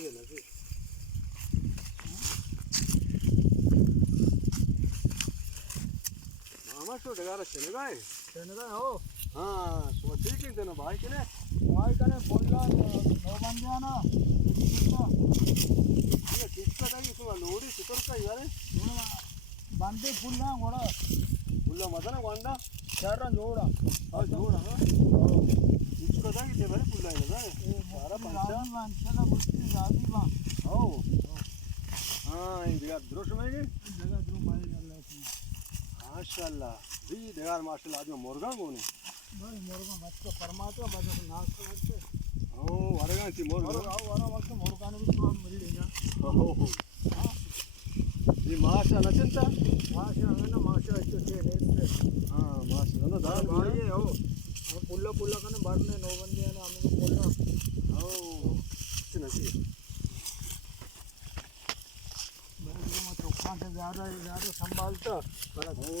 ये लगे मामा शो डगारा चलेगा हो हाँ तो ठीक है ना भाई कने बोलला नो बंदे ना ये किसका नहीं तुम लोडी चितर का यार बंदे फुल्ला गोड़ा फुल्ला मत ना वांडा चार जोड़ा हां जोड़ा हां इसको दागी दे भाई फुल्ला है ना सारा पंचा ना मुश्किल जादी बा हो हां ये जगह द्रोश में के जगह द्रो मारे अल्लाह की माशाल्लाह भी देगार माशाल्लाह आज मुर्गा कोने भाई मुर्गा मत को परमात्मा बस नाश करते ओ वरगा ची मुर्गा वरा वक्त मुर्गा ने भी तो मिल लेगा हो हां ये माशा नचंता माशा है ना माशा तो छे ले हां माशा ना दान भाई हो पुल्ला पुल्ला कने भरने नो बंदे ने हमको पुल्ला हो नसी मैं चौका से ज्यादा संभालता बड़ा हो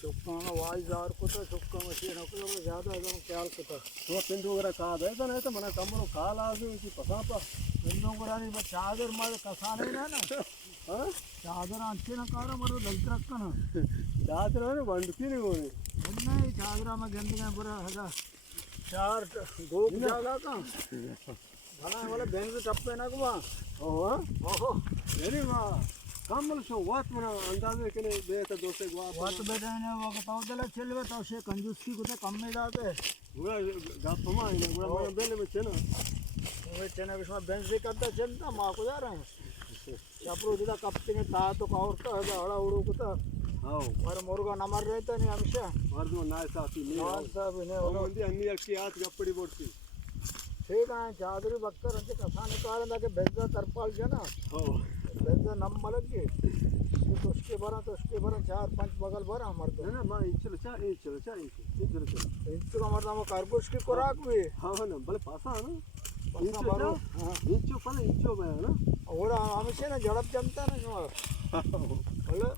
चौका का वाईजार को तो चौका मशीन को ज्यादा एकदम ख्याल करता तो पिंडू वगैरह का दे तो नहीं तो मना कमरो काल आ गई की पसापा पिंडू वगैरह नहीं बस चादर मार कसाने ना हां चादर अच्छे ना कार मरो दलत रखना चादर ने बंदकी नहीं होनी नहीं चादर में गंदगी पूरा है चार दो जगह का भला वाला बैंक टप्पे ना को ओहो वेरी वाह कमल शो वात मना अंदाजे के लिए बेत दोसे वात बेटा ने वो बताओ चले चलवे तो से कंजूसी को तो कम में जाते पूरा गप में ने पूरा मन बेले में चना वो चना के समय बैंक से करता चलता मां को जा रहे हैं चापरो जिदा कपते ने ता तो और का हड़ा उड़ो को तो हां और मुर्गा नमर रहता नहीं हमेशा मर्दो ना साथी नहीं हां सब ने वो मंदी अन्नी अक्की हाथ गप्पड़ी बोलती ठीक है चादरी बक्कर अंते कसाने कारण के बेजा तरपाल जे ना हो बेजा नम मलक के तो उसके भरा चार पांच बगल भरा हमार तो ना मां चलो चा का मरदा वो कार्बोस की खुराक भी हां ना भले पासा ना पासा मारो हां इंचो में ना और हमेशा ना झड़प जमता ना जो बोले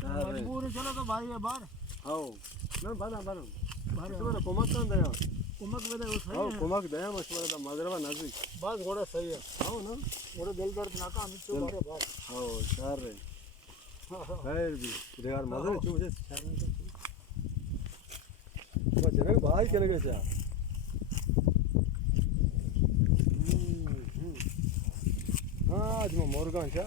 मजबूर चलो तो भाई है बाहर हां ना बाहर तो कोमत ना दया कुमक में वो सही है कुमक दया मशवरा मगरवा नजदीक बस घोड़ा सही है हां ना घोड़ा दिल दर्द ना का मिचो मारे बात हां चार रे खैर भी यार मजे चूसे चार में तो जने भाई केने के जा हां आज मुर्गा छा